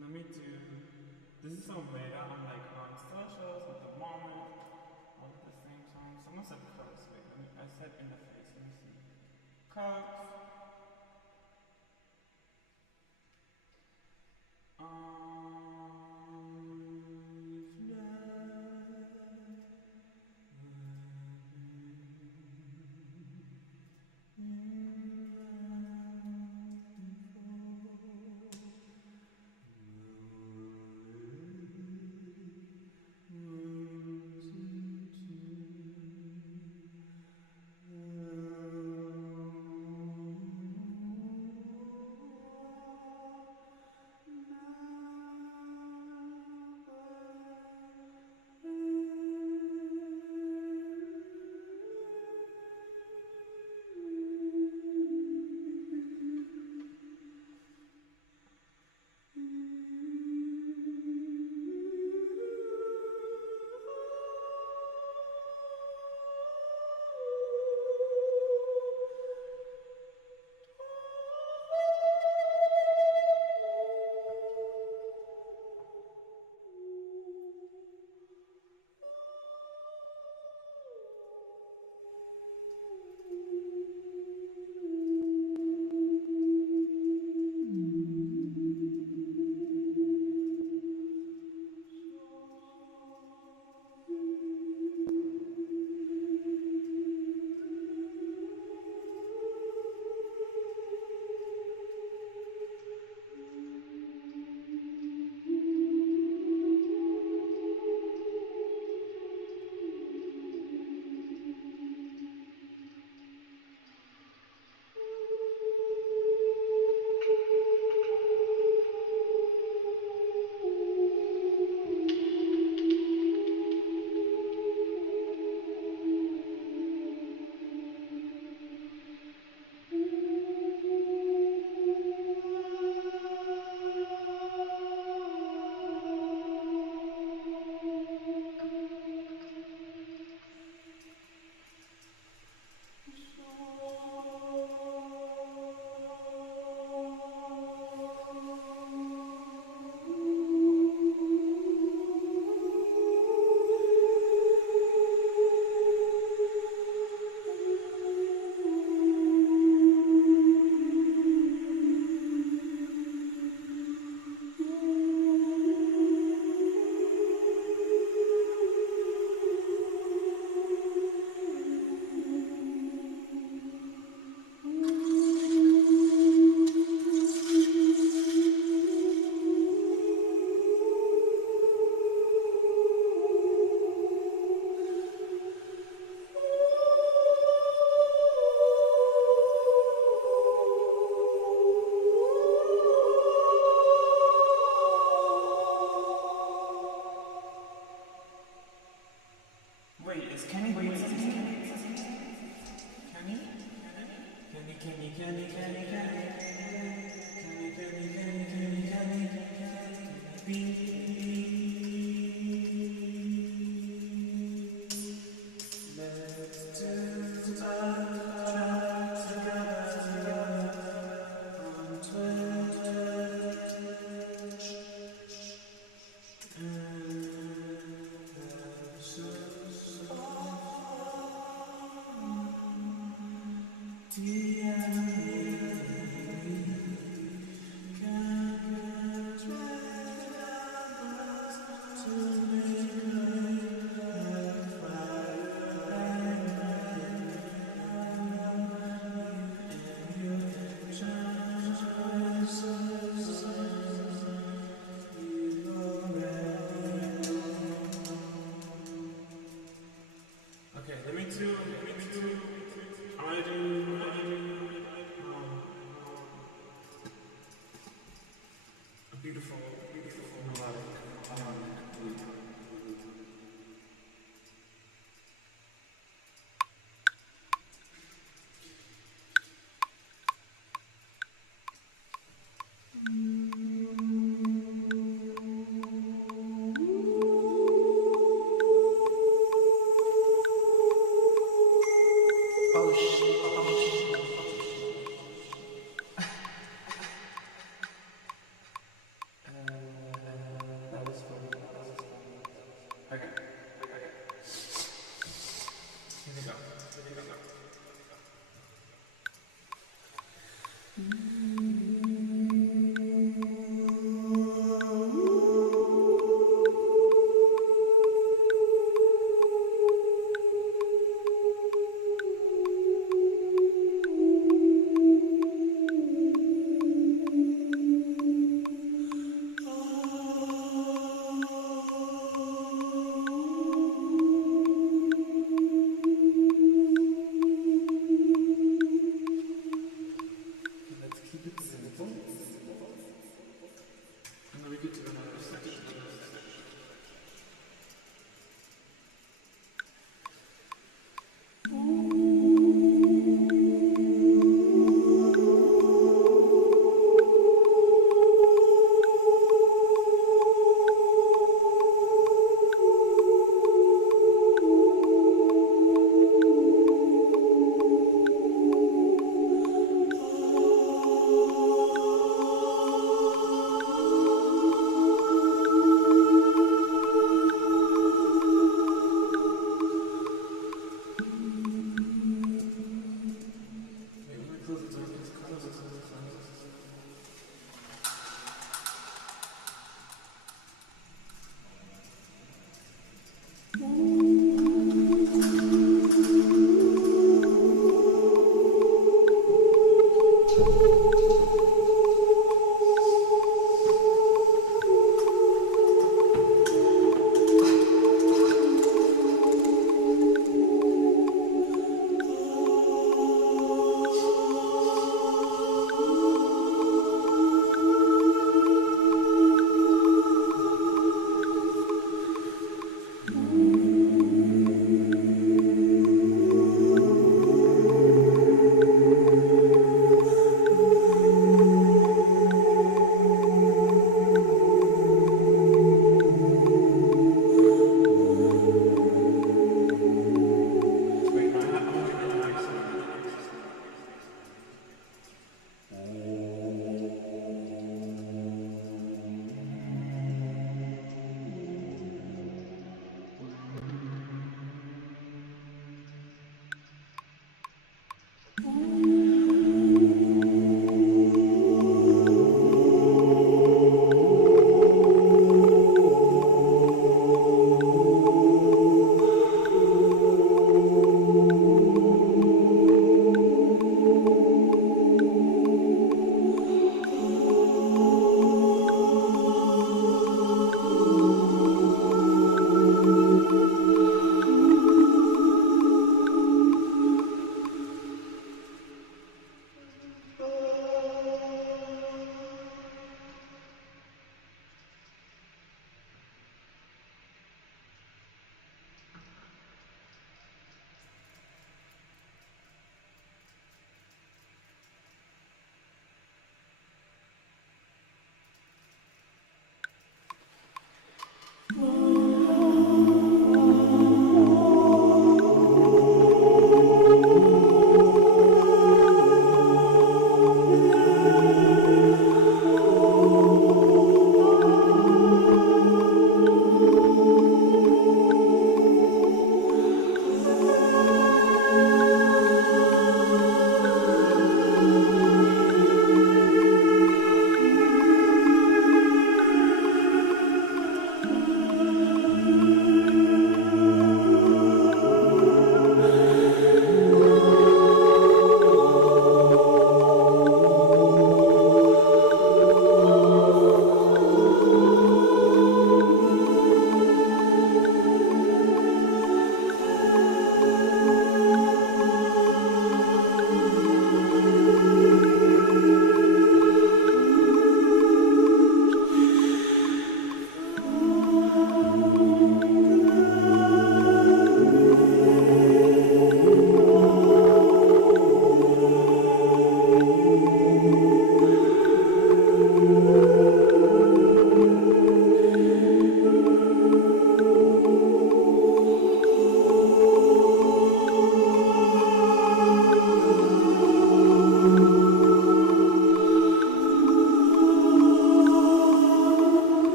Let me do. This is some later. I'm like on socials with the moment, all at the same time. Someone said cups. Wait, I said in the face. Let me see. Cups. Wait, is Kenny waiting? Beautiful, beautiful melodic. Oh shit.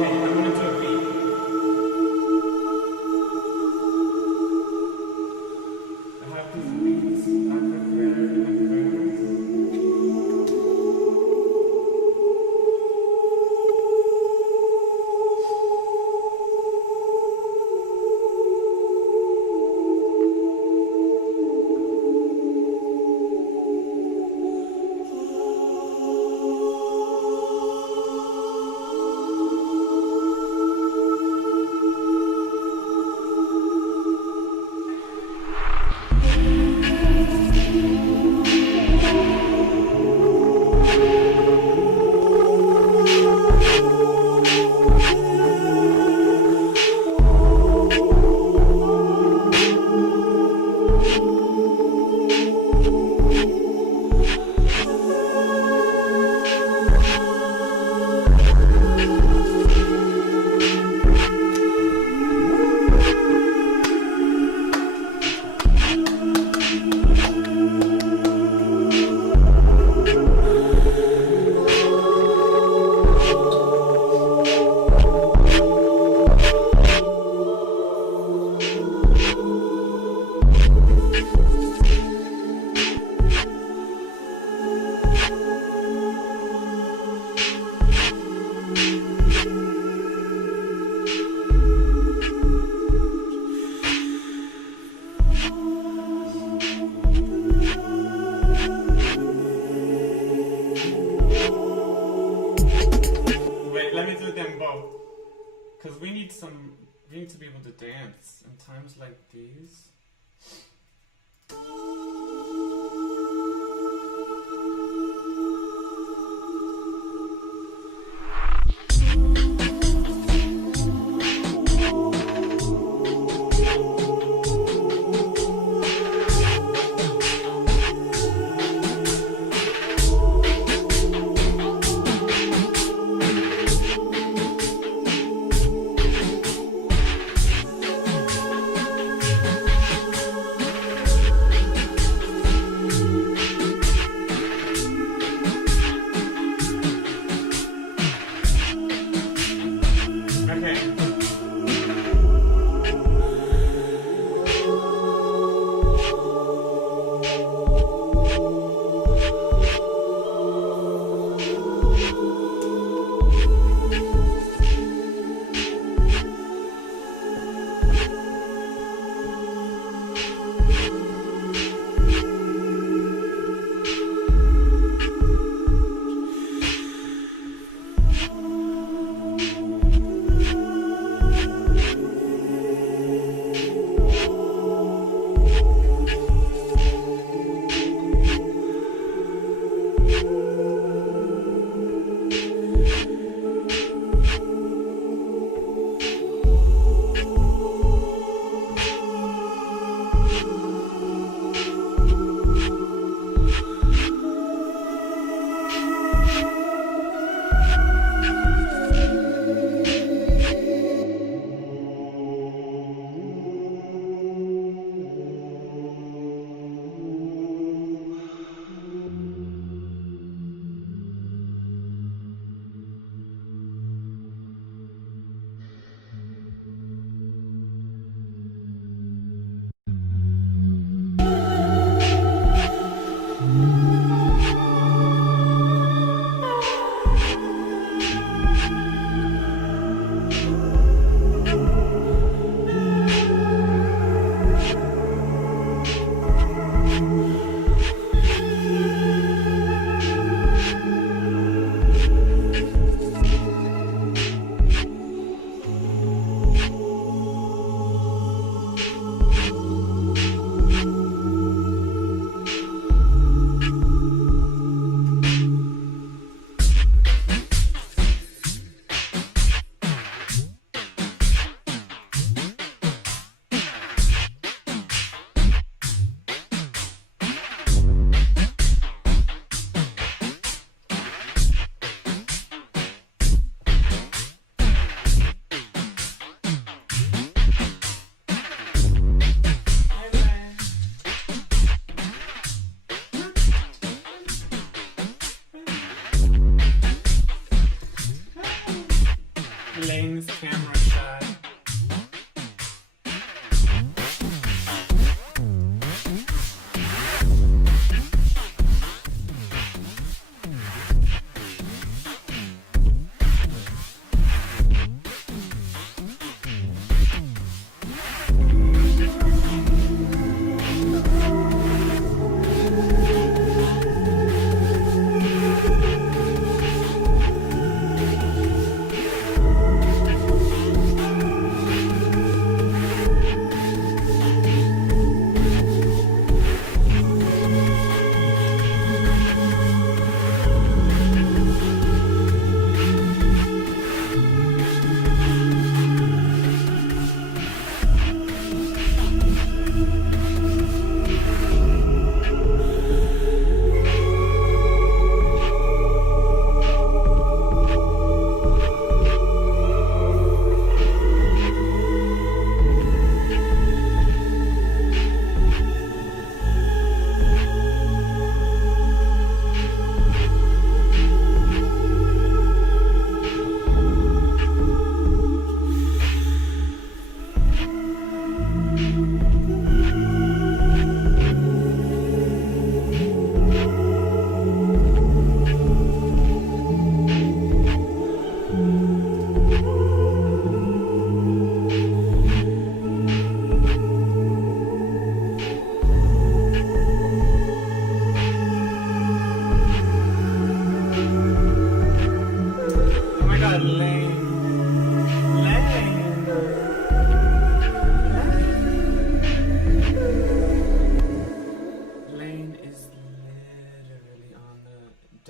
Okay, I'm gonna do a beat. I have these beats I prepared in advance. Wait, let me do them both. Because we need to be able to dance in times like these.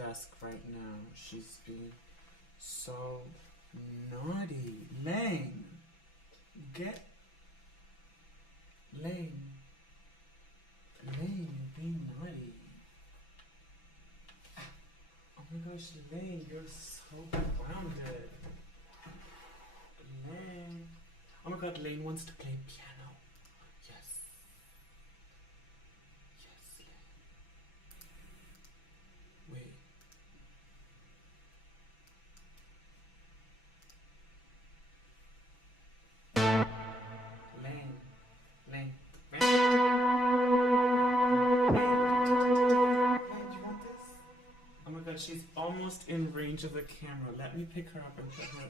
desk right now. She's being so naughty. Lane! Get... Lane, you're being naughty. Oh my gosh, Lane, you're so grounded. Lane. Oh my god, Lane wants to play piano. Yes. Yes, Lane. Wait. Lane. Lane. Lane. Lane, do you want this? Oh my god, she's almost in range of the camera. Let me pick her up and put her...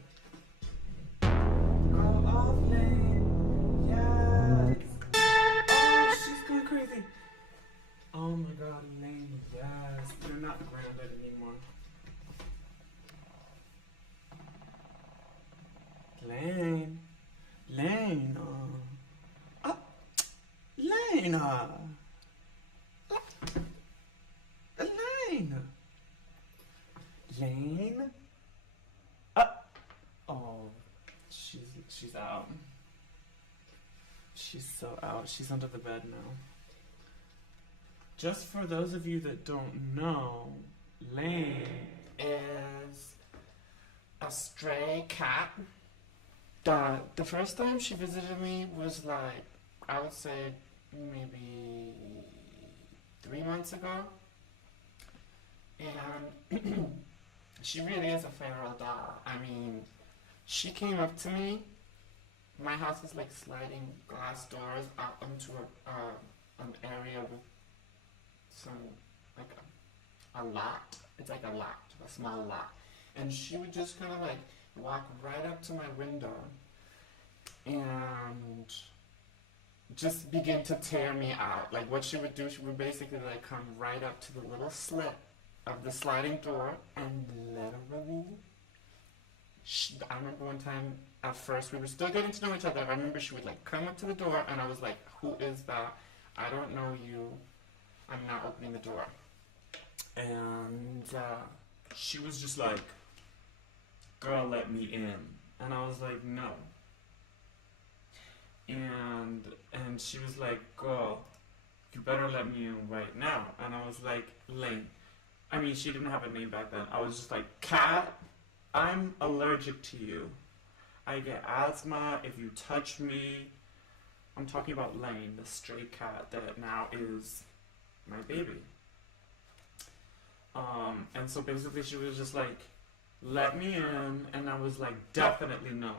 off, Lane. Yes. Oh, she's going crazy. Oh my god, Lane, yes. You're not grounded anymore. Lane. Lane. Lane. Lane. Lane. Oh. She's out. She's so out. She's under the bed now. Just for those of you that don't know, Lane is a stray cat. The first time she visited me was like, I would say maybe 3 months ago. And she really is a feral dog. I mean, she came up to me. My house is like sliding glass doors out onto an area with some, like a lot. It's like a lot, a small lot. And she would just kind of like walk right up to my window and just begin to tear me out. Like what she would do, she would basically like come right up to the little slit of the sliding door and literally... I remember one time, at first, we were still getting to know each other. I remember she would like come up to the door and I was like, who is that? I don't know you. I'm not opening the door. And she was just like, girl, let me in. And I was like, no. And she was like, girl, you better let me in right now. And I was like, Lane. I mean, she didn't have a name back then. I was just like, Cat, I'm allergic to you. I get asthma if you touch me. I'm talking about Lane, the stray cat that now is my baby. And so basically she was just like, let me in, and I was like, definitely no.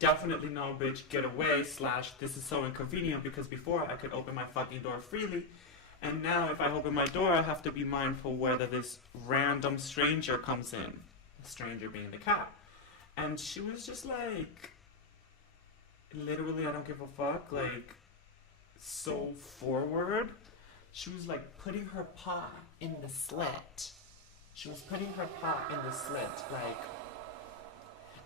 Definitely no, bitch, get away, / this is so inconvenient because before I could open my fucking door freely, and now if I open my door I have to be mindful whether this random stranger comes in. The stranger being the cat. And she was just like, literally, I don't give a fuck, like, so forward. She was like putting her paw in the slit. She was putting her paw in the slit, like,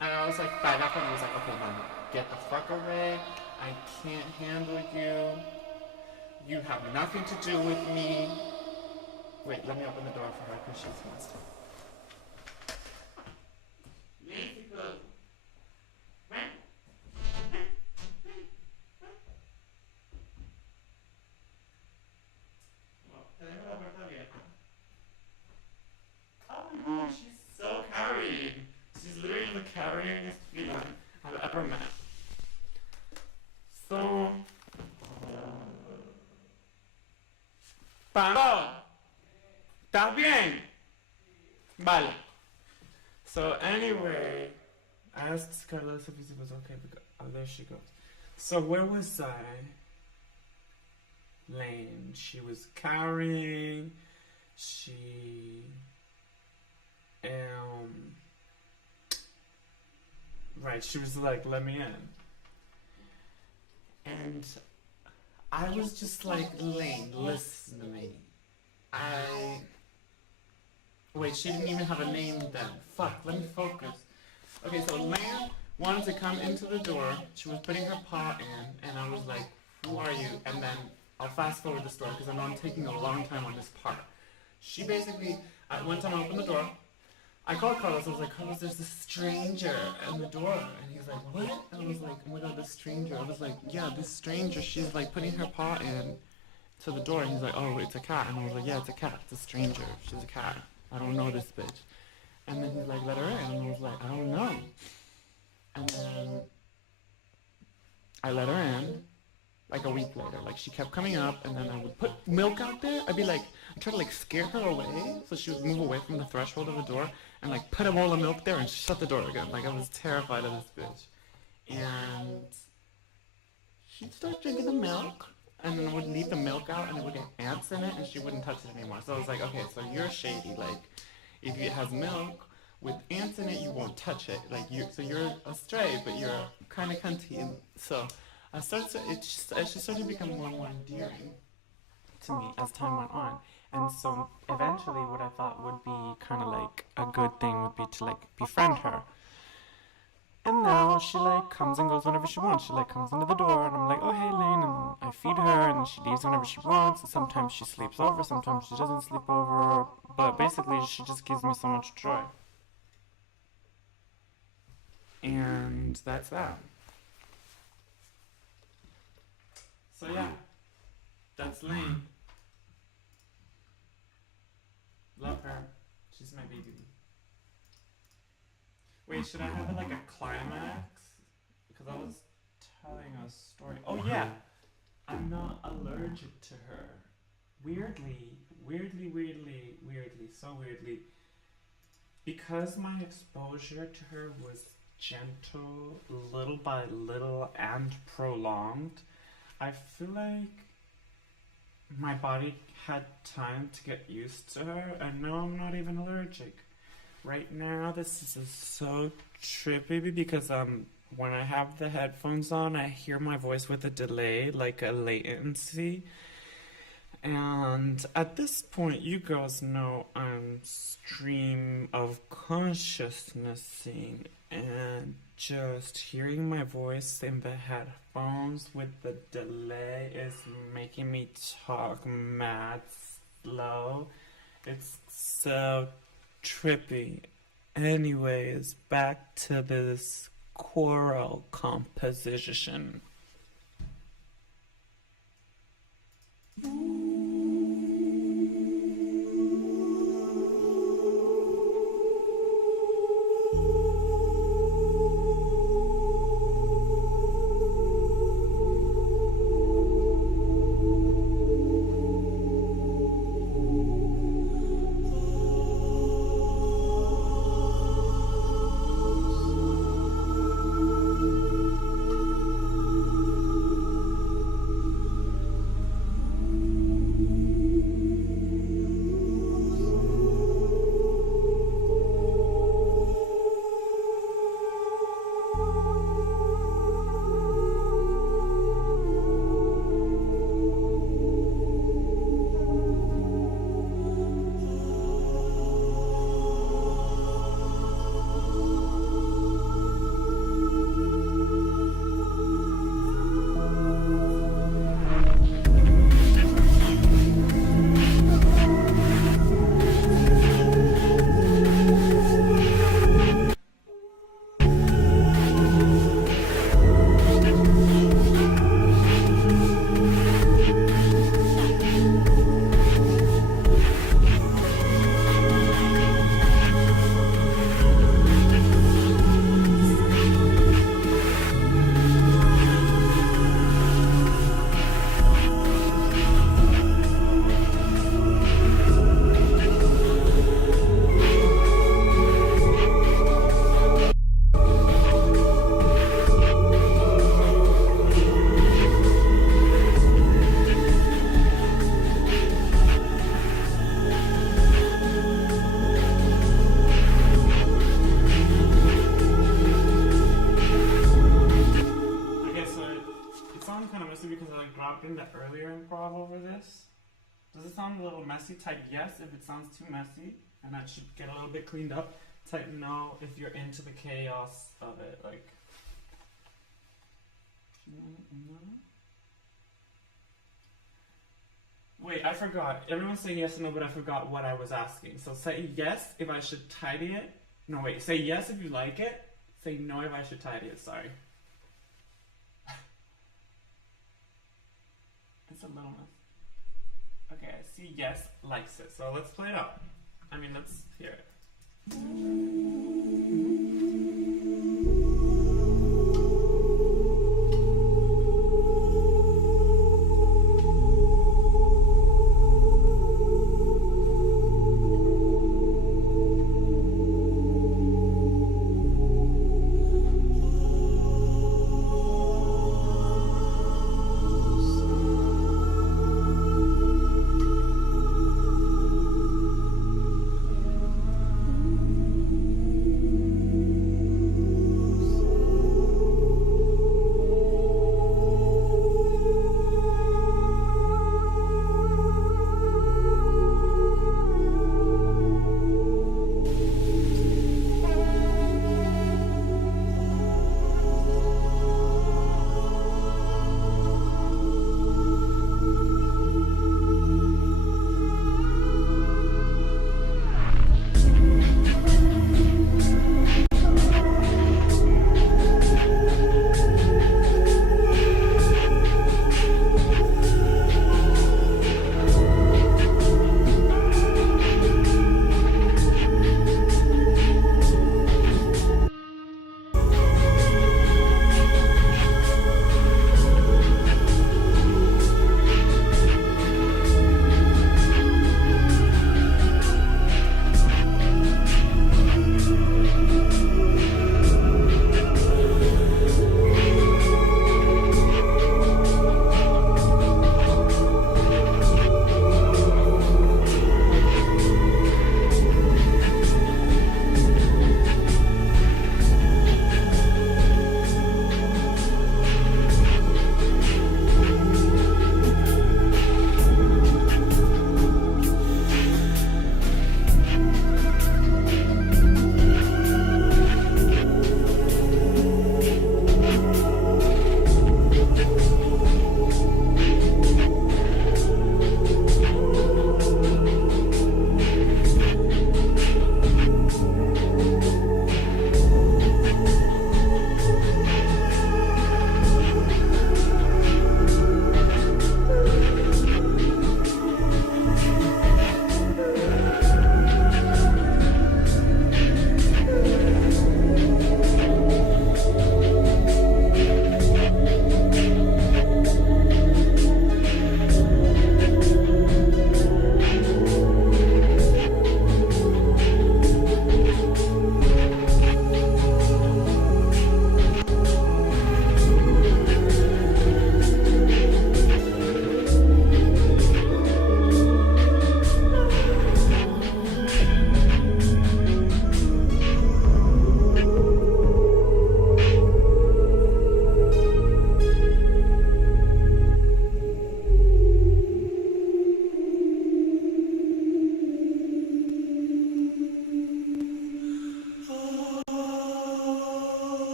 and I was like, by that point I was like, okay, mama, get the fuck away. I can't handle you. You have nothing to do with me. Wait, let me open the door for her because she's messed up. Oh, she's so carried. She's literally the carriest feeling I've ever met. So, Pablo, ¿estás bien? Vale. So anyway, I asked Carlos if it was okay because, oh, there she goes. So where was I? Lane. She was carrying. Right, she was like, let me in. And I was just like, Lane, listen to me. Wait, she didn't even have a name then. Fuck, let me focus. Okay, so Lane wanted to come into the door. She was putting her paw in, and I was like, who are you? And then I'll fast forward the story because I know I'm taking a long time on this part. She basically, one time I opened the door. I called Carlos. I was like, Carlos, there's this stranger at the door. And he's like, what? And I was like, oh my god, this stranger. I was like, yeah, this stranger, she's like putting her paw in to the door. And he's like, oh, it's a cat. And I was like, yeah, it's a cat. It's a stranger. She's a cat. I don't know this bitch. And then he's like, let her in. And I was like, I don't know. And then I let her in. Like a week later, like she kept coming up, and then I would put milk out there. I'd be like, I'd try to like scare her away, so she would move away from the threshold of the door, and like put a bowl of milk there and shut the door again. Like I was terrified of this bitch. And she'd start drinking the milk, and then I would leave the milk out, and it would get ants in it, and she wouldn't touch it anymore. So I was like, okay, so you're shady. Like if it has milk with ants in it, you won't touch it. Like so you're a stray, but you're kind of cunty. And so she started to become more and more endearing to me as time went on. And so eventually what I thought would be kind of like a good thing would be to like befriend her. And now she like comes and goes whenever she wants. She like comes into the door and I'm like, oh hey Lane, and I feed her and she leaves whenever she wants. And sometimes she sleeps over, sometimes she doesn't sleep over. But basically she just gives me so much joy. And that's that. So yeah, that's Lane. Love her. She's my baby. Wait, should I have it like a climax? Because I was telling a story. Oh yeah, I'm not allergic to her. Weirdly, so weirdly. Because my exposure to her was gentle, little by little, and prolonged, I feel like my body had time to get used to her, and now I'm not even allergic. Right now, this is so trippy because when I have the headphones on, I hear my voice with a delay, like a latency. And at this point, you girls know I'm stream of consciousnessing, and just hearing my voice in the headphones with the delay is making me talk mad slow. It's so trippy. Anyways, back to this choral composition. Does it sound a little messy? Type yes if it sounds too messy, and that should get a little bit cleaned up. Type no if you're into the chaos of it. Like, no. Wait, I forgot. Everyone's saying yes or no, but I forgot what I was asking. So say yes if I should tidy it. No, wait. Say yes if you like it. Say no if I should tidy it. Sorry. It's a little mess. Okay, I see yes likes it. So let's play it out. I mean, let's hear it.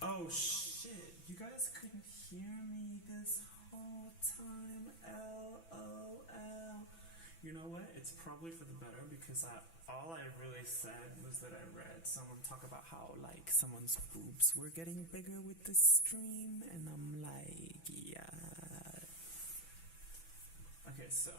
Oh shit, you guys couldn't hear me this whole time, LOL. You know what, it's probably for the better because all I really said was that I read someone talk about how like someone's boobs were getting bigger with the stream, and I'm like, yeah. Okay, so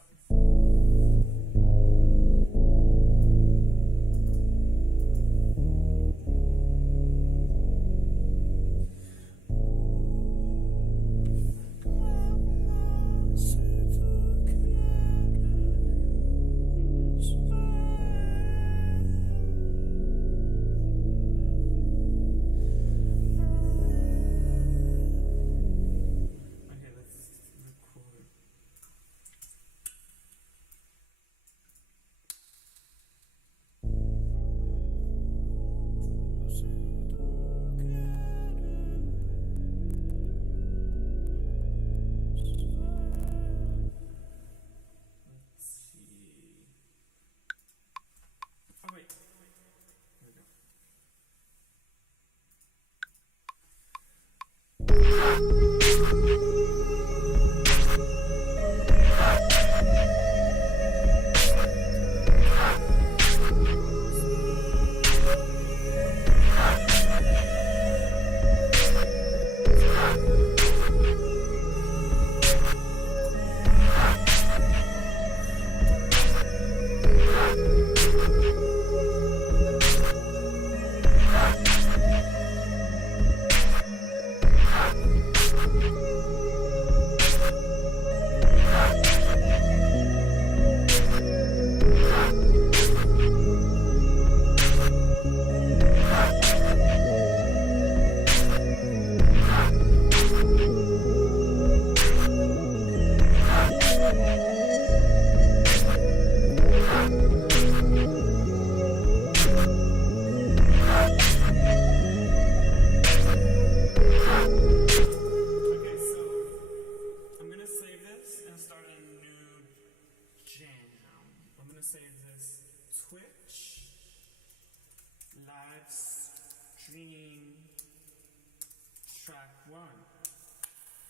track one.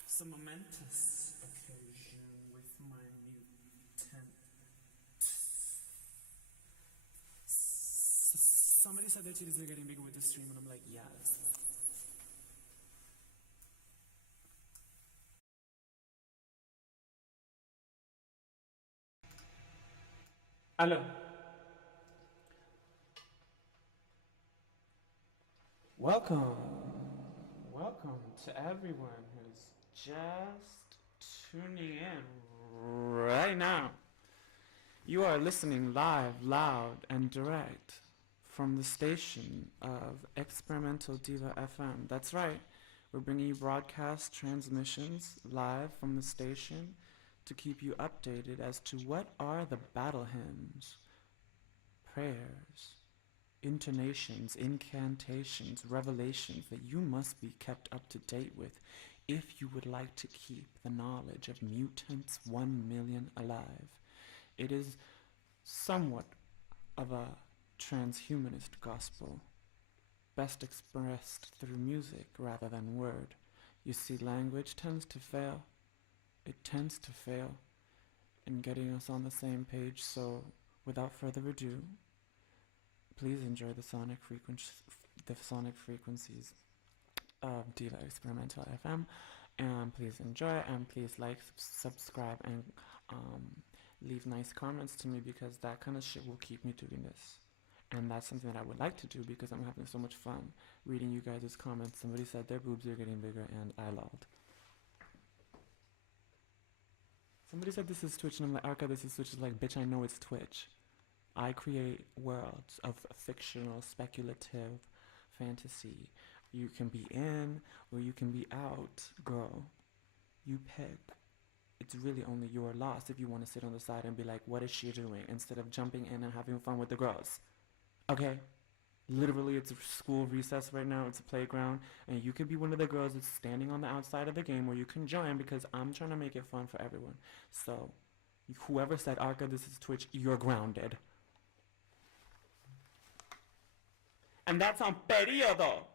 It's a momentous occasion with my mutant. Somebody said their titties are getting bigger with the stream, and I'm like, yes. Hello. Welcome to everyone who's just tuning in right now. You are listening live, loud, and direct from the station of Experimental DIVA FM. That's right, we're bringing you broadcast transmissions live from the station to keep you updated as to what are the battle hymns, prayers, intonations, incantations, revelations that you must be kept up to date with if you would like to keep the knowledge of mutants 1 million alive. It is somewhat of a transhumanist gospel, best expressed through music rather than word. You see, language tends to fail. It tends to fail in getting us on the same page, so without further ado, please enjoy the sonic frequencies of DIVA Experimental FM, and please enjoy, and please like, subscribe, and leave nice comments to me, because that kind of shit will keep me doing this. And that's something that I would like to do because I'm having so much fun reading you guys' comments. Somebody said their boobs are getting bigger, and I lolled. Somebody said this is Twitch, and I'm like, Arca, this is Twitch. Is like, bitch, I know it's Twitch. I create worlds of fictional, speculative fantasy. You can be in or you can be out, girl. You pick. It's really only your loss if you want to sit on the side and be like, what is she doing? Instead of jumping in and having fun with the girls. Okay? Literally, it's a school recess right now. It's a playground. And you could be one of the girls that's standing on the outside of the game, where you can join, because I'm trying to make it fun for everyone. So, whoever said, Arca, this is Twitch, you're grounded. And that's on periodo.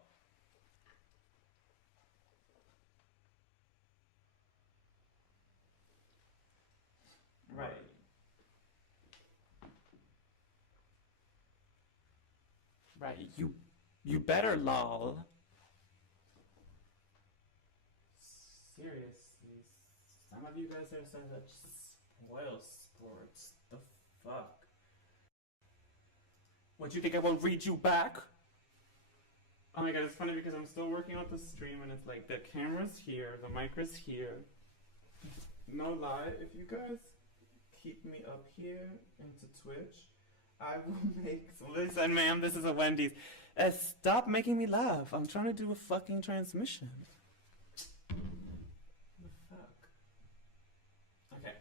Right. Right. You better, lol. Seriously. Some of you guys are such spoil sports. The fuck? What, you think I won't read you back? Oh my god, it's funny because I'm still working on the stream, and it's like the camera's here, the mic is here. No lie, if you guys keep me up here into Twitch, I will make... Listen, ma'am, this is a Wendy's. Stop making me laugh. I'm trying to do a fucking transmission. The fuck? Okay.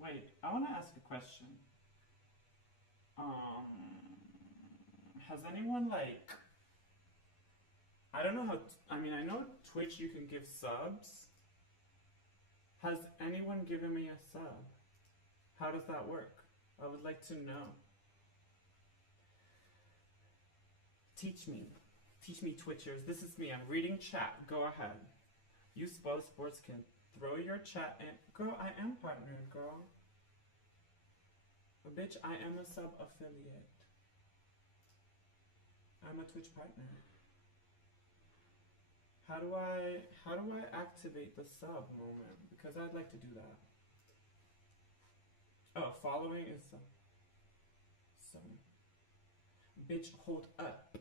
Wait, I want to ask a question. Has anyone, like... I don't know how... I mean, I know Twitch you can give subs. Has anyone given me a sub? How does that work? I would like to know. Teach me. Teach me, Twitchers. This is me. I'm reading chat. Go ahead. You Spoil Sports can throw your chat in. Girl, I am partnered, girl. But bitch, I am a sub affiliate. I'm a Twitch partner. How do I activate the sub moment? Because I'd like to do that. Oh, following is sub. Bitch, hold up.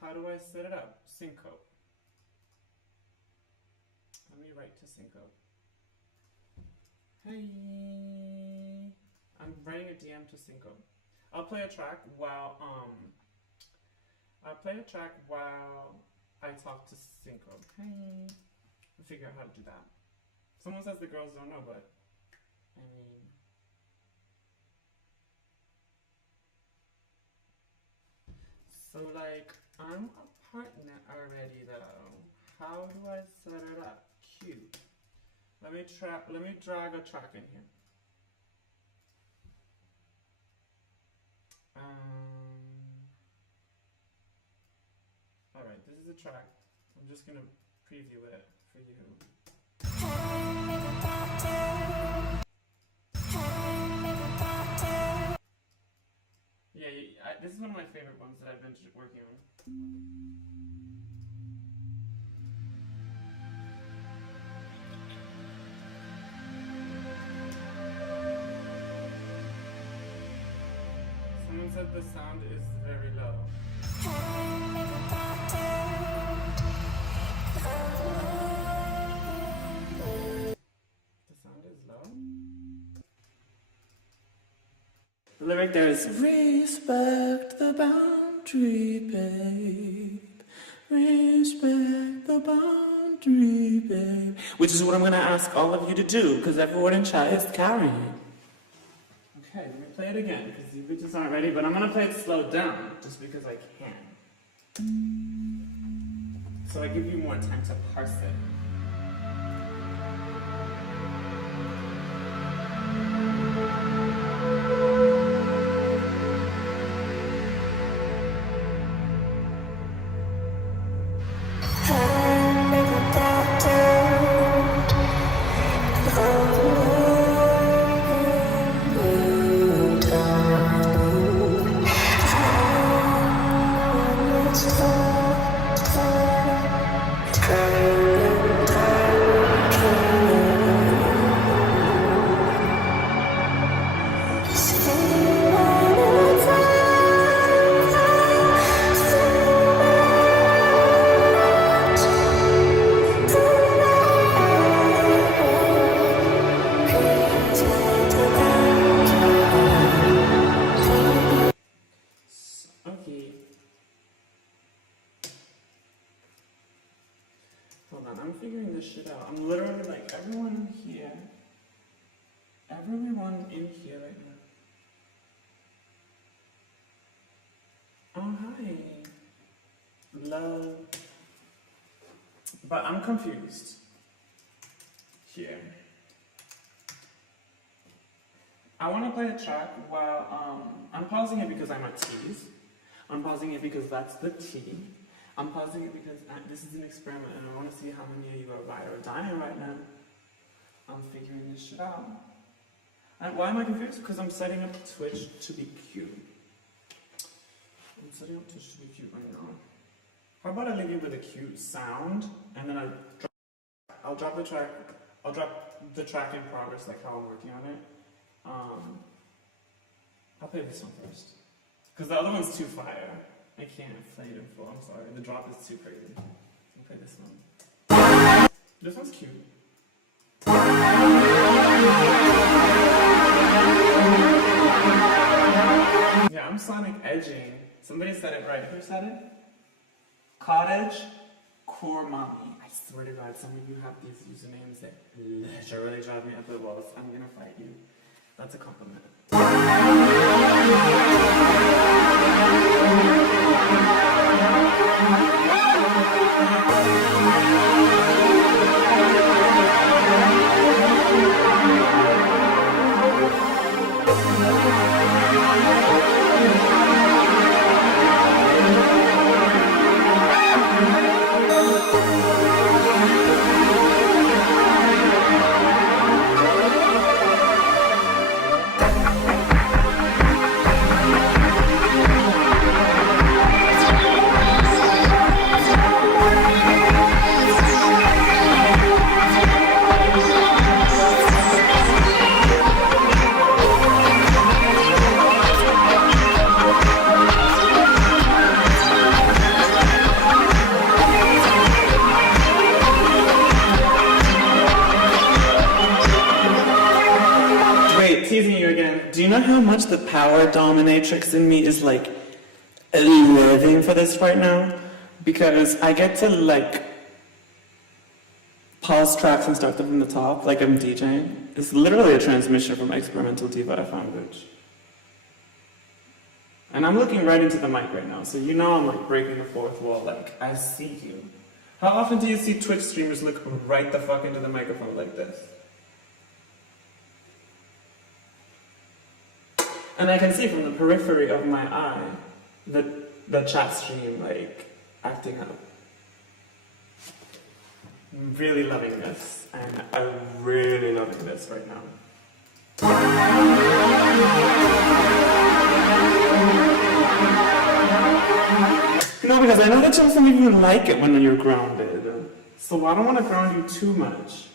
How do I set it up? Synco. Let me write to Synco. Hey. I'm writing a DM to Synco. I'll play a track while I talk to Synco. Hey. I'll figure out how to do that. Someone says the girls don't know, but I mean, so like, I'm a partner already though. How do I set it up? Cute. Let me drag a track in here. Alright, this is a track. I'm just gonna preview it for you. Yeah, this is one of my favorite ones that I've been working on. Someone said the sound is very low. The sound is low? The lyric there is, respect the boundary, babe. Respect the boundary, babe. Which is what I'm going to ask all of you to do, because everyone in chat is carrying. Okay, let me play it again, because you bitches aren't ready, but I'm gonna play it slowed down just because I can. So I give you more time to parse it. Hold on, I'm figuring this shit out. I'm literally like, everyone in here right now. Oh, hi. Love. But I'm confused. Here. I want to play a track while, I'm pausing it because I'm at T's. I'm pausing it because that's the T. I'm pausing it because this is an experiment and I want to see how many of you are ride or dying right now. I'm figuring this shit out. And why am I confused? Because I'm setting up Twitch to be cute. I'm setting up Twitch to be cute right now. How about I leave you with a cute sound and then I'll drop the track. I'll drop the track in progress, like how I'm working on it. I'll play this one first. Because the other one's too fire. I can't play it in full, I'm sorry. The drop is too crazy. I'll play this one. This one's cute. Yeah, I'm sonic edging. Somebody said it right. Who said it? Cottage Core Mommy. I swear to God, some of you have these usernames that literally drive me up the walls. I'm gonna fight you. That's a compliment. Teasing you again. Do you know how much the power dominatrix in me is like living for this right now? Because I get to like pause tracks and start them from the top like I'm DJing. It's literally a transmission from Experimental DIVA FM, bitch. And I'm looking right into the mic right now, so you know I'm like breaking the fourth wall, like I see you. How often do you see Twitch streamers look right the fuck into the microphone like this? And I can see from the periphery of my eye the chat stream like acting up. I'm really loving this, and I'm really loving this right now. No, because I know that you don't even like it when you're grounded. So I don't want to ground you too much.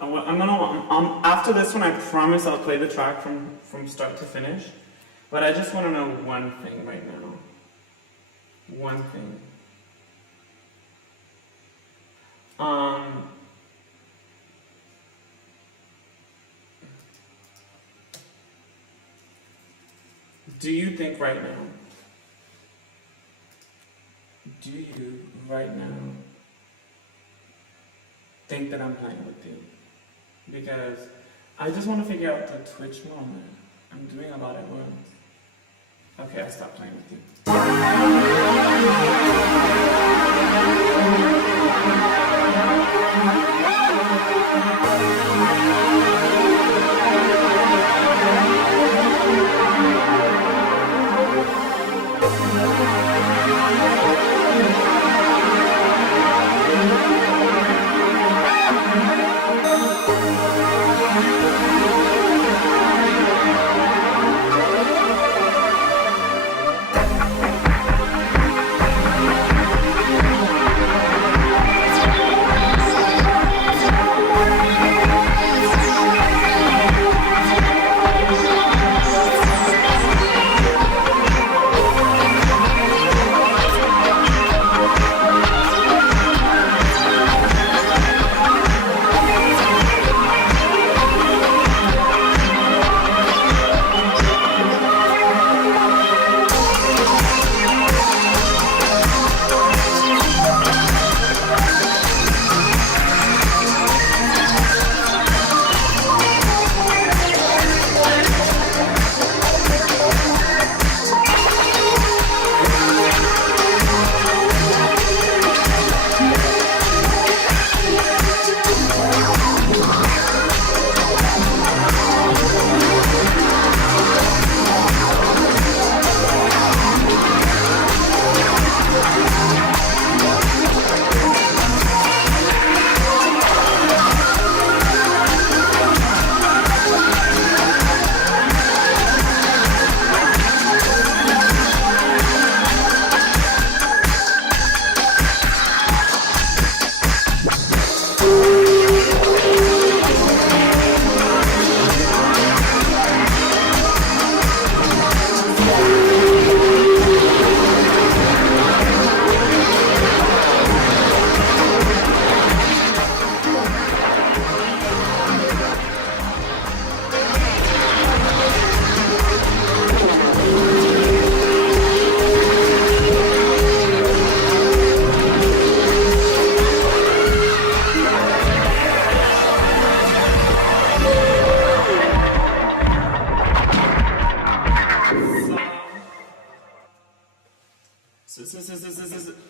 I'm gonna, after this one, I promise I'll play the track from start to finish. But I just want to know one thing right now. One thing. Do you think right now, think that I'm playing with you? Because I just want to figure out the Twitch moment. I'm doing a lot at once. Okay, I stopped playing with you.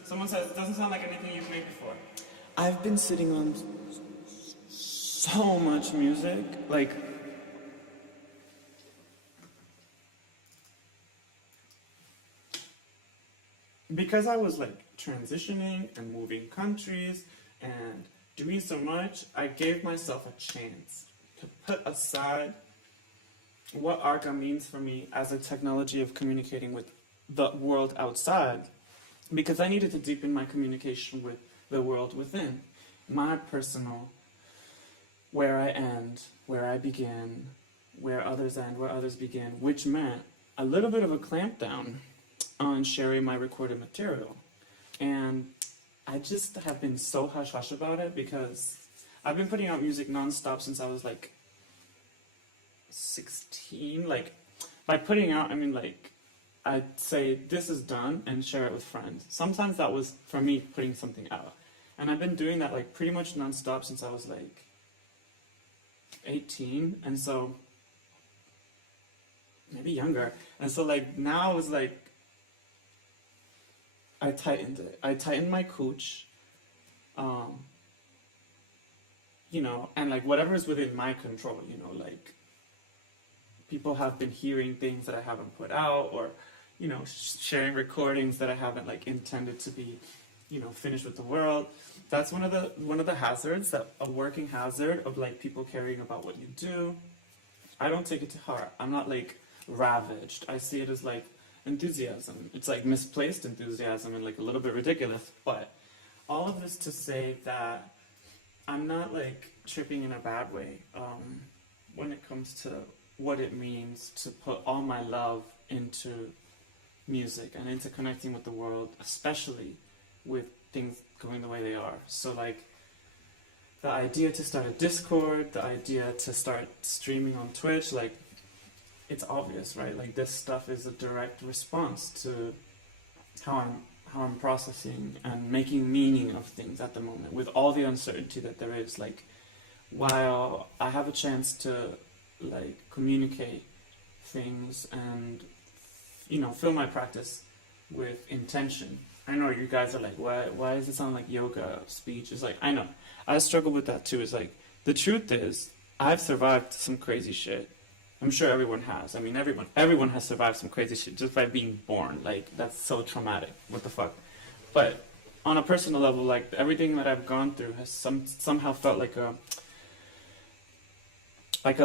Someone says it doesn't sound like anything you've made before. I've been sitting on so much music, like because I was like transitioning and moving countries and doing so much, I gave myself a chance to put aside what ARCA means for me as a technology of communicating with the world outside, because I needed to deepen my communication with the world within, my personal, where I end, where I begin, where others end, where others begin, which meant a little bit of a clampdown on sharing my recorded material. And I just have been so hush-hush about it because I've been putting out music non-stop since I was like 16. Like, by putting out, I mean like, I'd say this is done and share it with friends. Sometimes that was for me putting something out. And I've been doing that like pretty much non-stop since I was like 18, and so maybe younger. And so like now it's like I tightened it. I tightened my cooch, you know, and like whatever is within my control, you know, like people have been hearing things that I haven't put out, or you know, sharing recordings that I haven't like intended to be, you know, finished with the world. That's one of the hazards, that a working hazard of like people caring about what you do. I don't take it to heart. I'm not like ravaged. I see it as like enthusiasm. It's like misplaced enthusiasm and like a little bit ridiculous. But all of this to say that I'm not like tripping in a bad way when it comes to what it means to put all my love into music and into connecting with the world, especially with things going the way they are. So like the idea to start a Discord, the idea to start streaming on Twitch, like it's obvious, right? Like this stuff is a direct response to how I'm processing and making meaning of things at the moment with all the uncertainty that there is. Like while I have a chance to like communicate things and fill my practice with intention. I know you guys are like, why does it sound like yoga speech? It's like, I know. I struggle with that too. It's like, the truth is, I've survived some crazy shit. I'm sure everyone has. I mean, everyone has survived some crazy shit just by being born. Like, that's so traumatic. What the fuck? But on a personal level, like, everything that I've gone through has somehow felt like a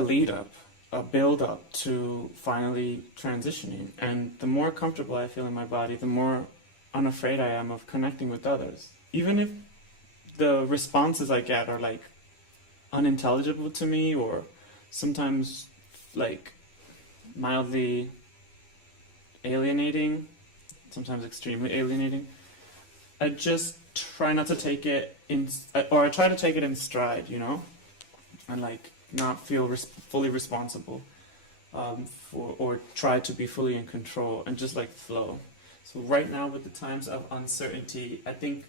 lead up, a build up to finally transitioning. And the more comfortable I feel in my body, the more unafraid I am of connecting with others. Even if the responses I get are like unintelligible to me, or sometimes like mildly alienating, sometimes extremely alienating, I just try not to take it or I try to take it in stride, and like not feel fully responsible for, or try to be fully in control and just like flow. So right now with the times of uncertainty, I think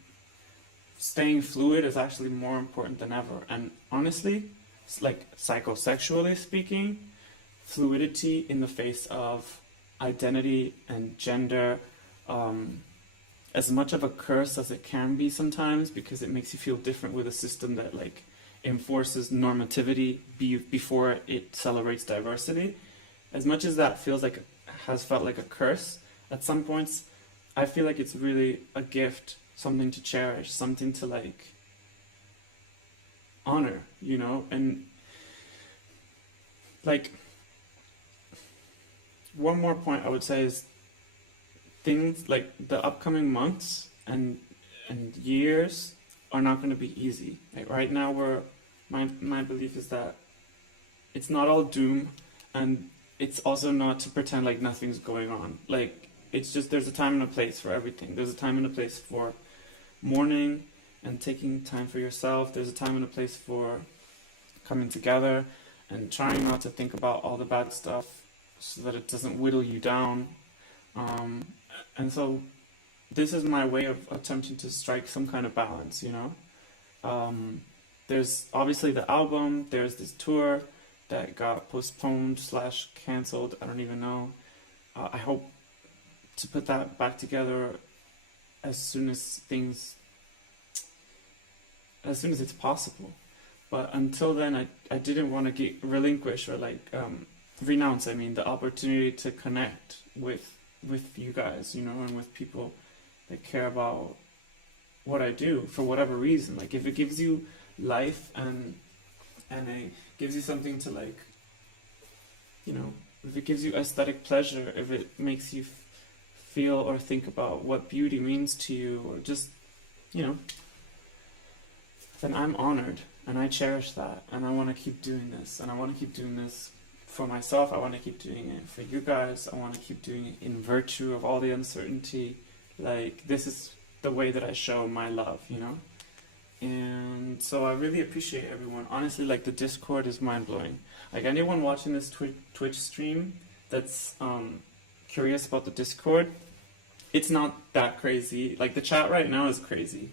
staying fluid is actually more important than ever. And honestly, it's like psychosexually speaking, fluidity in the face of identity and gender, as much of a curse as it can be sometimes, because it makes you feel different with a system that like enforces normativity before it celebrates diversity. As much as that has felt like a curse at some points, I feel like it's really a gift, something to cherish, something to like honor, and like one more point I would say is things like the upcoming months and years are not going to be easy. Like right now my belief is that it's not all doom, and it's also not to pretend like nothing's going on. Like it's just, there's a time and a place for everything. There's a time and a place for mourning and taking time for yourself. There's a time and a place for coming together and trying not to think about all the bad stuff so that it doesn't whittle you down. And so this is my way of attempting to strike some kind of balance, There's obviously the album, there's this tour that got postponed / canceled, I don't even know. I hope to put that back together as soon as it's possible. But until then, I didn't want to relinquish or renounce, the opportunity to connect with you guys, and with people that care about what I do for whatever reason. Like if it gives you life and it gives you something to if it gives you aesthetic pleasure, if it makes you feel or think about what beauty means to you, or just, then I'm honored and I cherish that, and I want to keep doing this, and I want to keep doing this for myself. I want to keep doing it for you guys. I want to keep doing it in virtue of all the uncertainty. Like this is the way that I show my love, And so I really appreciate everyone. Honestly, like the Discord is mind-blowing. Like anyone watching this Twitch stream that's curious about the Discord, it's not that crazy. Like the chat right now is crazy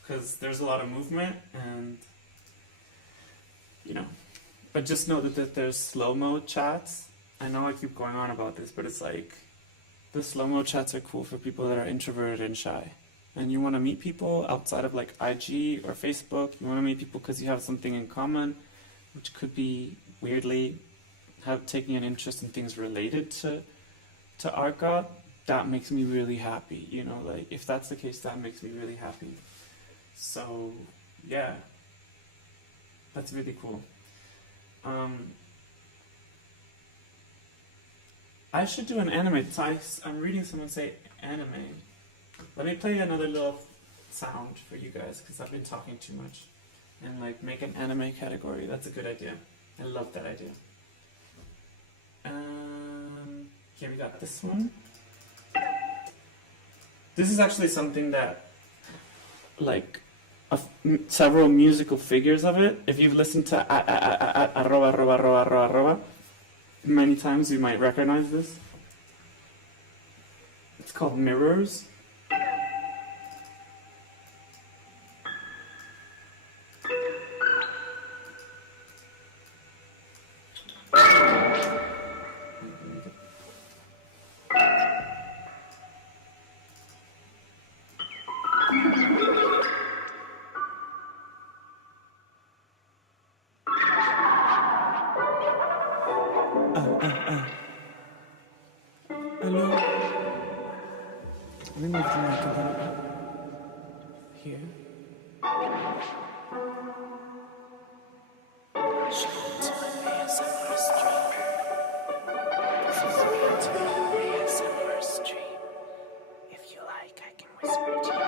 because there's a lot of movement, and but just know that there's slow-mo chats. I know I keep going on about this, but it's like the slow-mo chats are cool for people that are introverted and shy. And you want to meet people outside of like IG or Facebook. You want to meet people because you have something in common, which could be weirdly taking an interest in things related to art God. That makes me really happy. Like if that's the case, that makes me really happy. So yeah, that's really cool. I should do an anime. I'm reading someone say anime. Let me play another little sound for you guys because I've been talking too much. and like make an anime category. That's a good idea. I love that idea. Here we got this one. This is actually something that, like, several musical figures of it. If you've listened to arroba, arroba, arroba, arroba, arroba many times, you might recognize this. It's called Mirrors. Hello. Let me move the mic a little bit. Here. Welcome to my ASMR stream. This is meant to be an ASMR stream. If you like, I can whisper to you.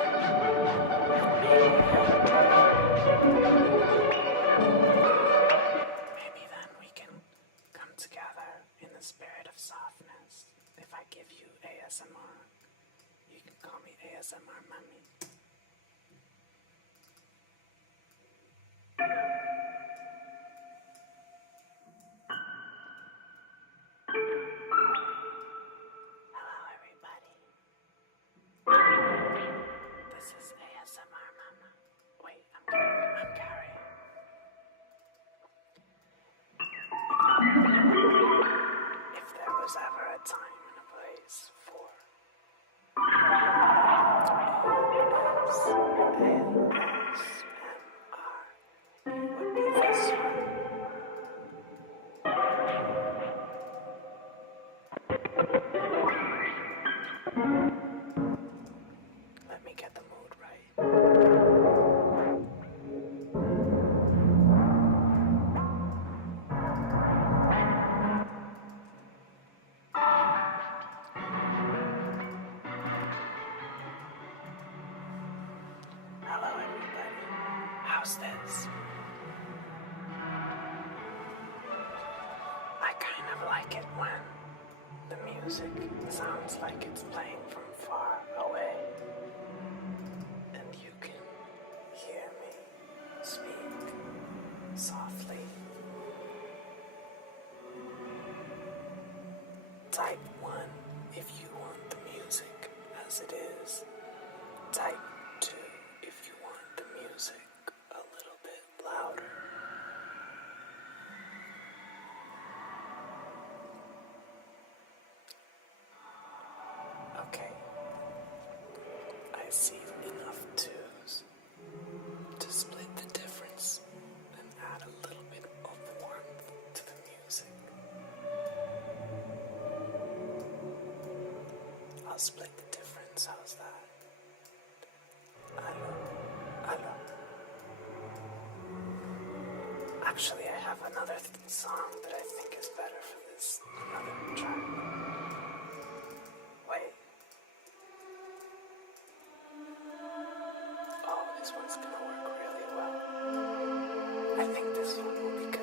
Maybe then we can come together in the spirit of softness. If I give you ASMR, you can call me ASMR Mummy. Hello everybody. This is ASMR Mama. Wait, I'm Gary. If there was ever a time and a place for ASMR, it would be this one. Let me get the mood right. Hello everybody. How's this? I kind of like it when the music sounds like it's playing from far away, and you can hear me speak softly. Type 1 if you want the music as it is. Type 2 if you want the music a little bit louder. Okay, I see enough twos to split the difference and add a little bit of warmth to the music. I'll split the difference, how's that? Hello. Actually, I have another song that I think is better for this other track. Wait. Oh, this one's gonna work really well. I think this one will be good.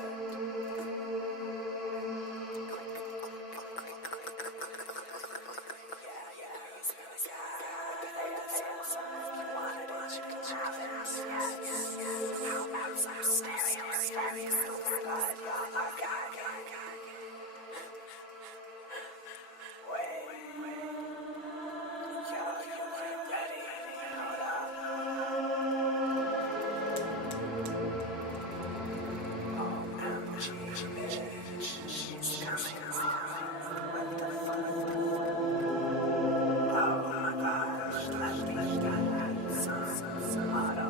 Some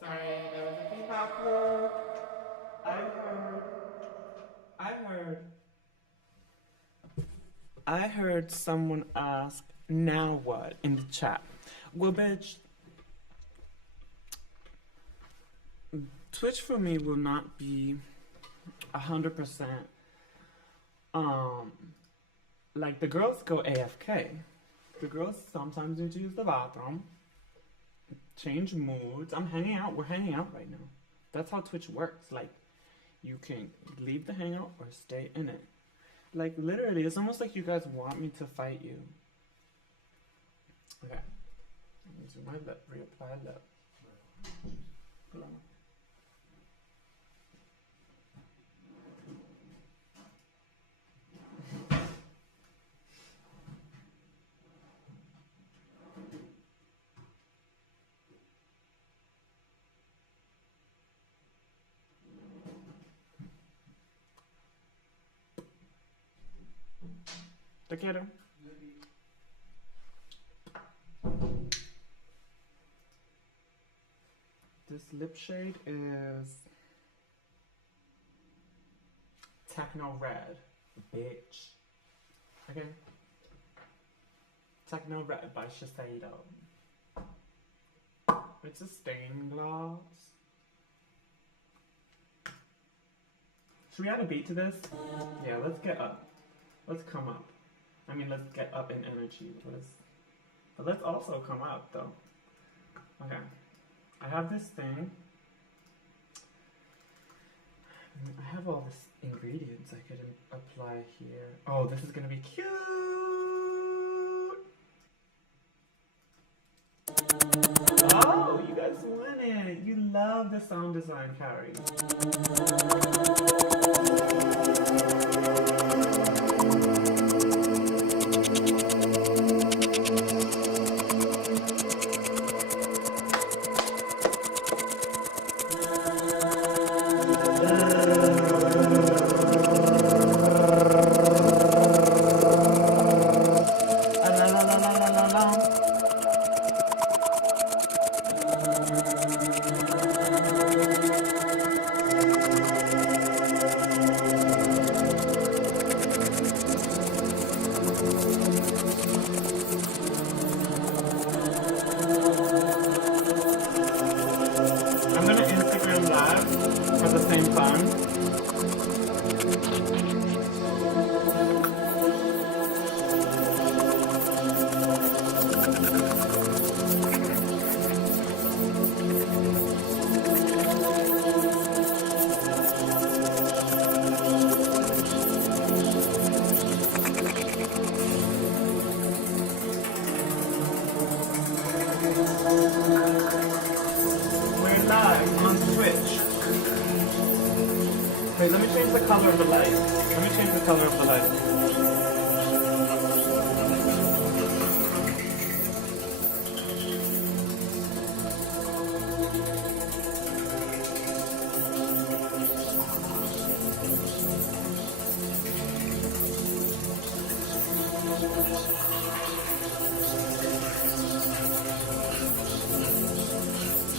Sorry, there was a feedback loop. I heard someone ask, now what, in the chat. Well, bitch, Twitch for me will not be 100%, like the girls go AFK. The girls sometimes need to use the bathroom, change moods. We're hanging out right now. That's how Twitch works. Like, you can leave the hangout or stay in it. Like, literally, it's almost like you guys want me to fight you. Okay. I'm using my lip, reapply lip. Pull on. Te quiero. This lip shade is Techno Red, bitch. Okay. Techno Red by Shiseido. It's a stained gloss. Should we add a beat to this? Yeah, let's get up. Let's come up. I mean, let's get up in energy. But let's also come up, though. Okay. I have this thing. I have all this ingredients I could apply here. Oh, this is gonna be cute! Oh, you guys want it! You love the sound design, Carrie. Wait, let me change the color of the light. Let me change the color of the light.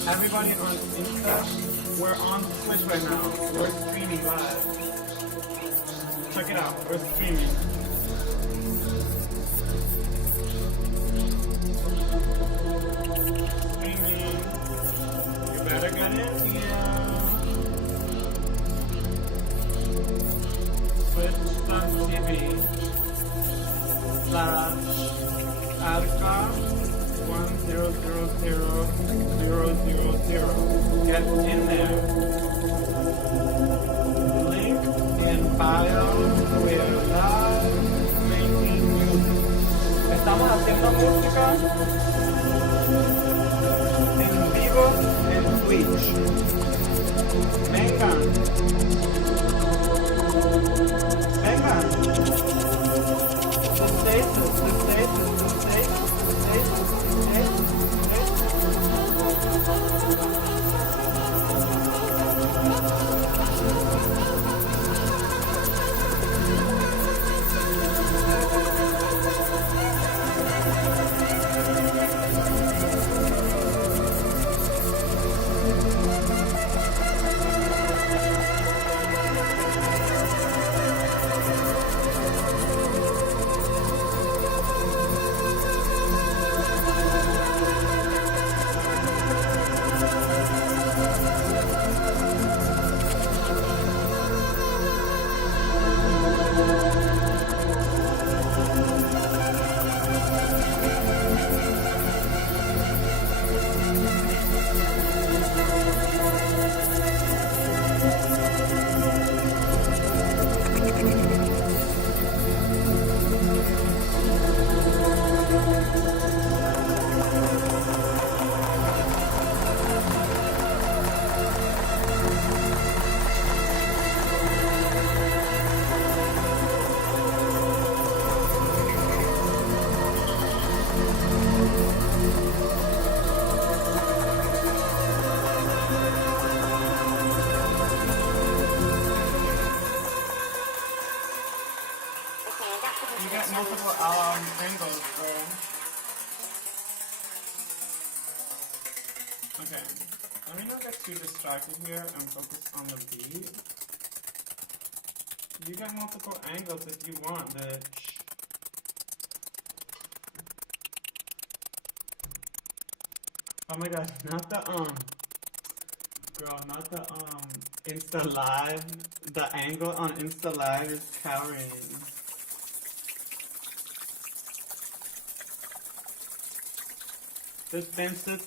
Everybody on Insta, we're on Twitch right now. We're streaming live. Check it out. We're streaming. Streaming. You better get in here. Twitch.tv / Alka 100000. Get in there. Link in bio. We're live making music. Estamos haciendo música en vivo en Twitch. Venga. Venga. The stasis, the stasis, the stasis, the stasis, the stasis, multiple angles, bro. Okay, let me not get too distracted here and focus on the beat. You get multiple angles if you want, bitch. Oh my god, not the girl, not the Insta Live. The angle on Insta Live is cowering. Dispenses.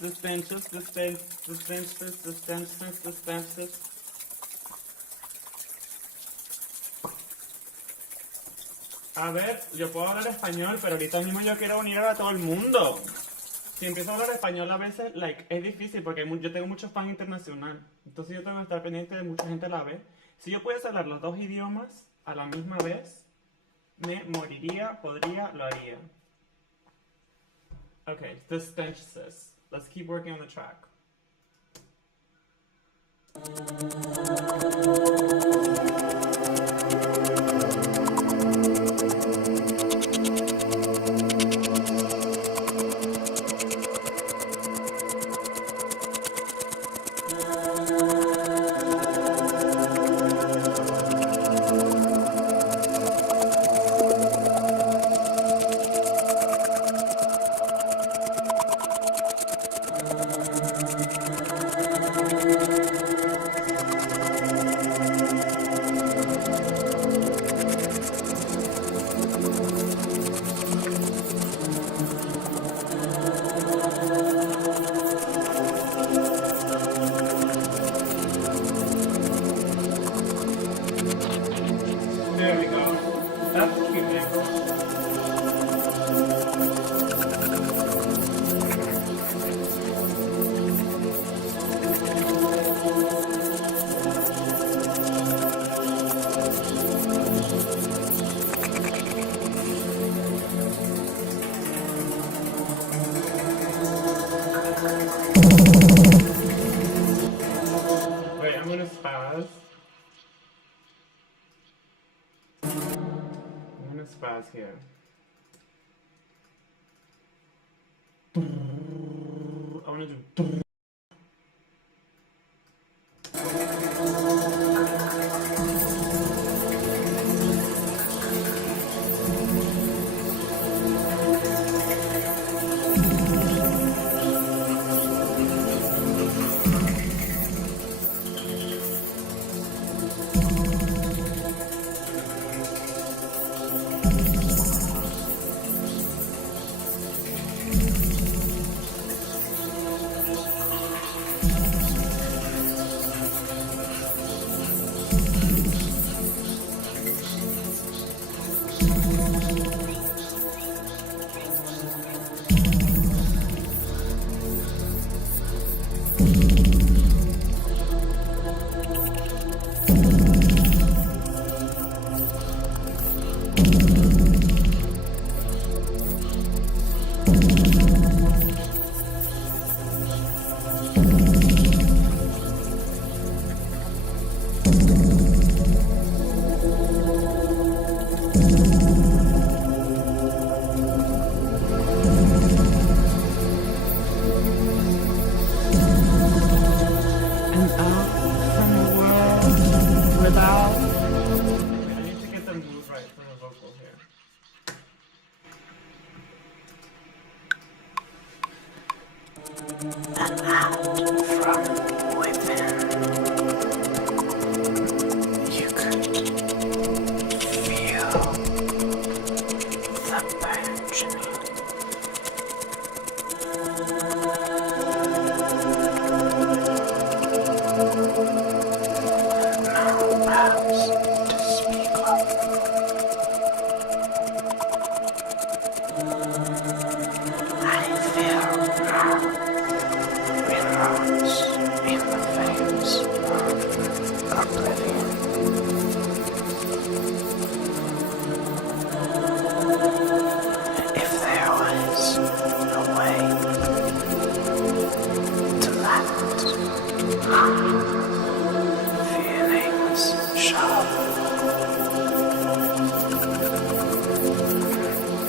A ver, yo puedo hablar español, pero ahorita mismo yo quiero unir a todo el mundo. Si empiezo a hablar español a veces, es difícil porque yo tengo muchos fans internacionales. Entonces yo tengo que estar pendiente de mucha gente a la vez. Si yo pudiese hablar los dos idiomas a la misma vez, me moriría, lo haría. Okay, suspenses. Let's keep working on the track. There we go. That's a cute angle. Wait, I'm gonna spaz. Spaz here. I want to do. and out from a world without. I need to get the mood right for the vocal here. And out from within, you could feel the burgeoning. No words to speak of. I feel remorse in the face of oblivion. If there was a way to let feelings show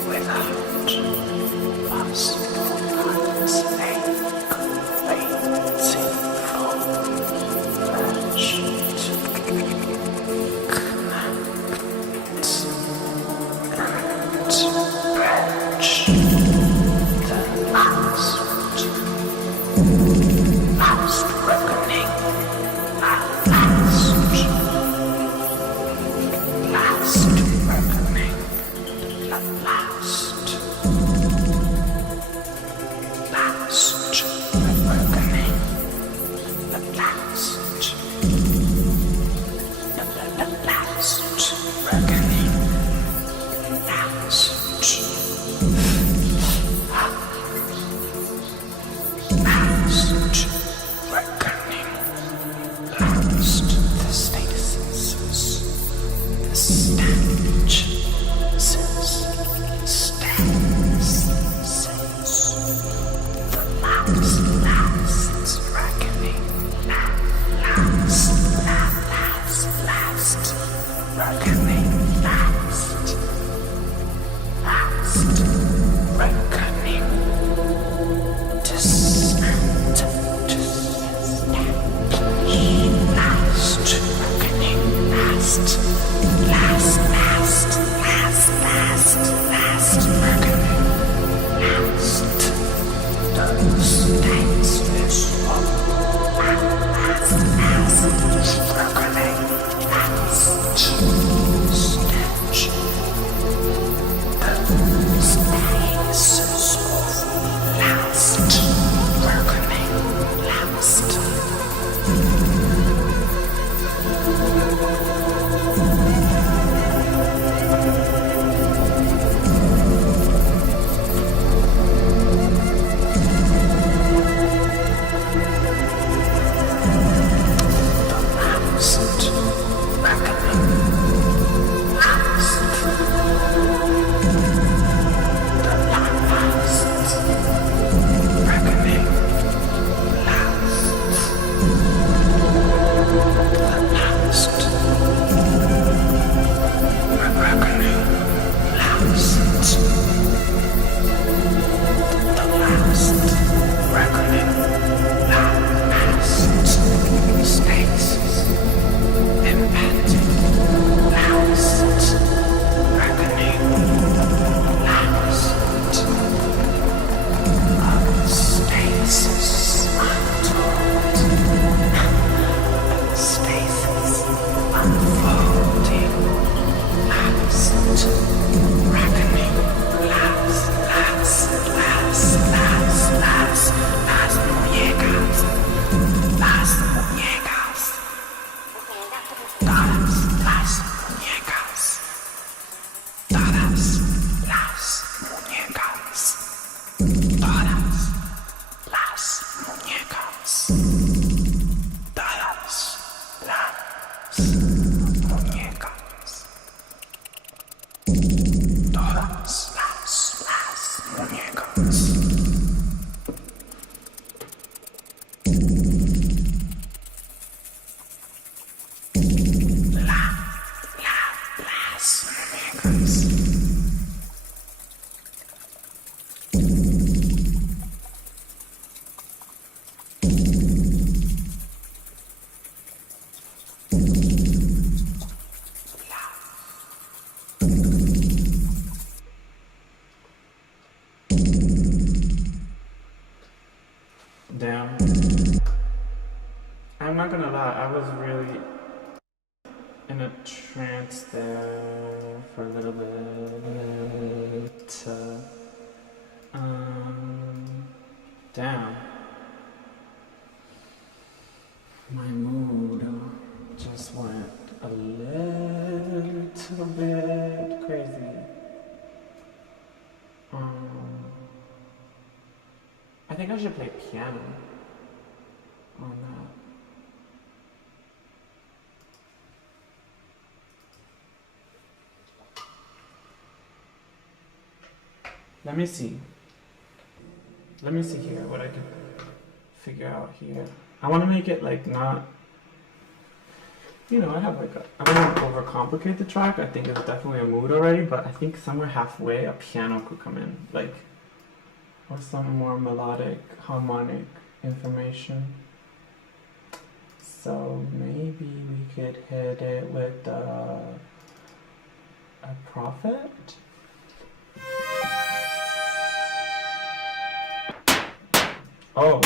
without possible mistake, waiting for flesh to connect and bridge the last reckoning, last reckoning, last reckoning, the stasis, the last reckoning, last reckoning, last reckoning, distant, last reckoning, last reckoning, last stasis of last reckoning, last stench, the stasis of last reckoning, last. gonna lie, I was really in a trance there for a little bit. Damn. My mood just went a little bit crazy. I think I should play piano on that. Let me see here what I can figure out here. I want to make it like not, I don't want to overcomplicate the track. I think it's definitely a mood already, but I think somewhere halfway a piano could come in, or some more melodic, harmonic information. So maybe we could hit it with a prophet. Oh.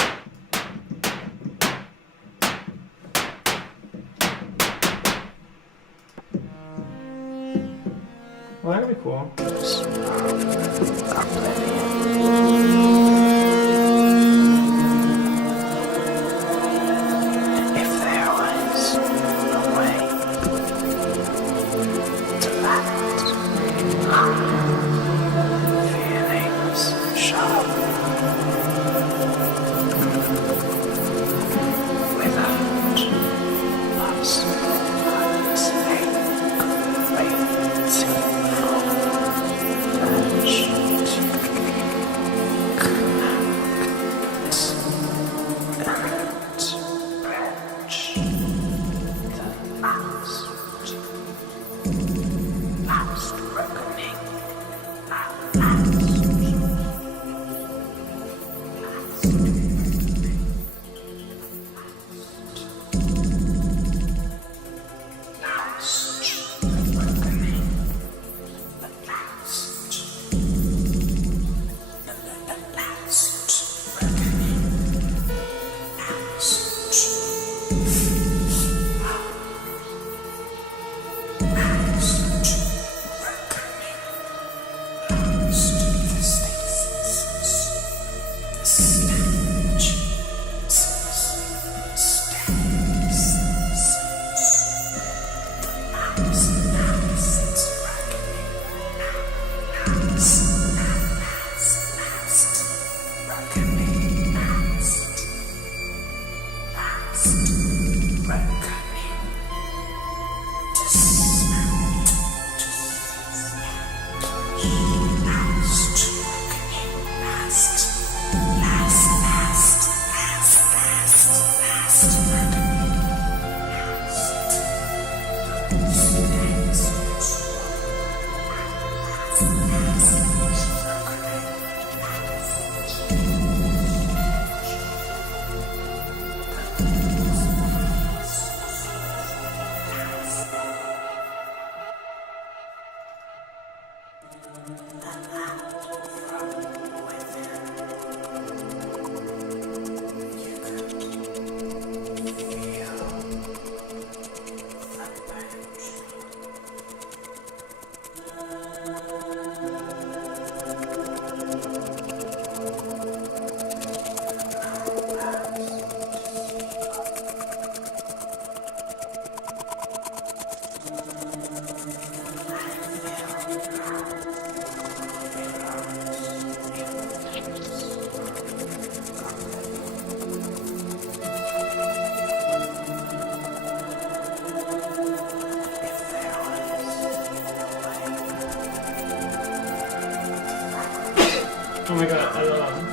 Well, that'd be cool. If there was a way to let feelings show without lost Oh my god, I love.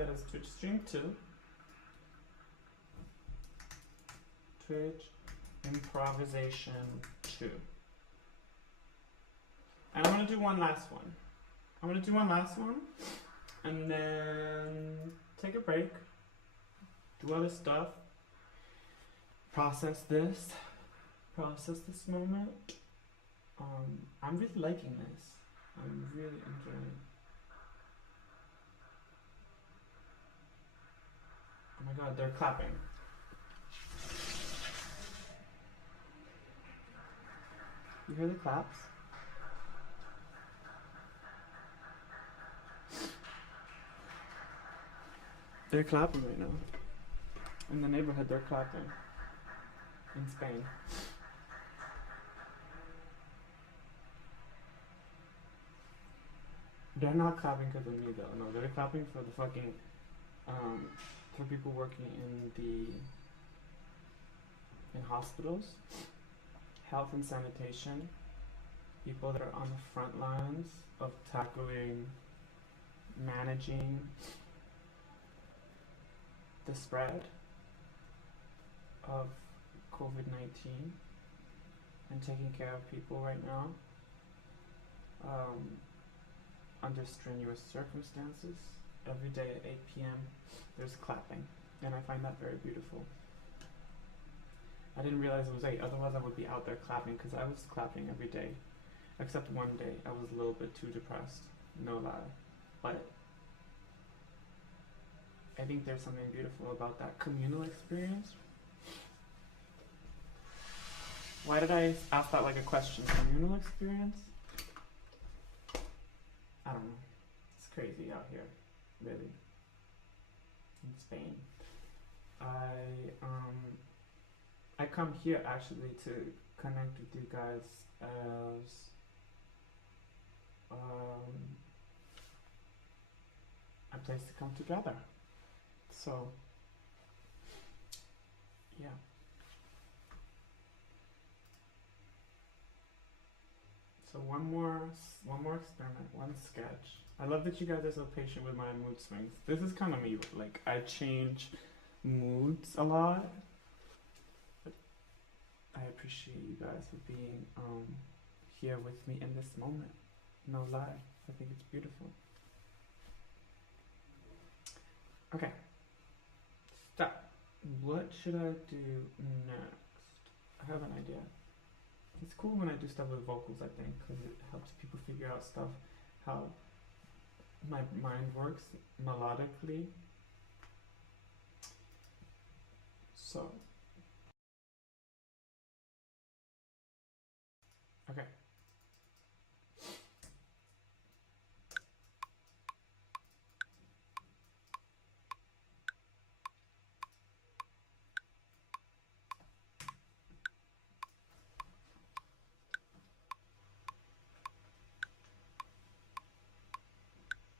that as Twitch stream too. Twitch improvisation 2. And I'm gonna do one last one. And then take a break, do other stuff, process this moment. I'm really liking this. I'm really enjoying it. Oh my god, they're clapping. You hear the claps? They're clapping right now. In the neighborhood, they're clapping. In Spain. They're not clapping because of me though. No, they're clapping for the fucking, for people working in hospitals, health and sanitation, people that are on the front lines of tackling, managing the spread of COVID-19 and taking care of people right now under strenuous circumstances. Every day at 8 p.m. there's clapping, and I find that very beautiful. I didn't realize it was 8, otherwise I would be out there clapping, because I was clapping every day, except one day I was a little bit too depressed, no lie. But I think there's something beautiful about that communal experience. Why did I ask that like a question? Communal experience? I don't know. It's crazy out here, really. In Spain. I come here actually to connect with you guys as a place to come together. So yeah. So one more experiment, one sketch. I love that you guys are so patient with my mood swings. This is kind of me, like I change moods a lot. But I appreciate you guys for being here with me in this moment. No lie, I think it's beautiful. Okay, stop. What should I do next? I have an idea. It's cool when I do stuff with vocals, I think, because it helps people figure out stuff, how my mind works melodically. So, okay.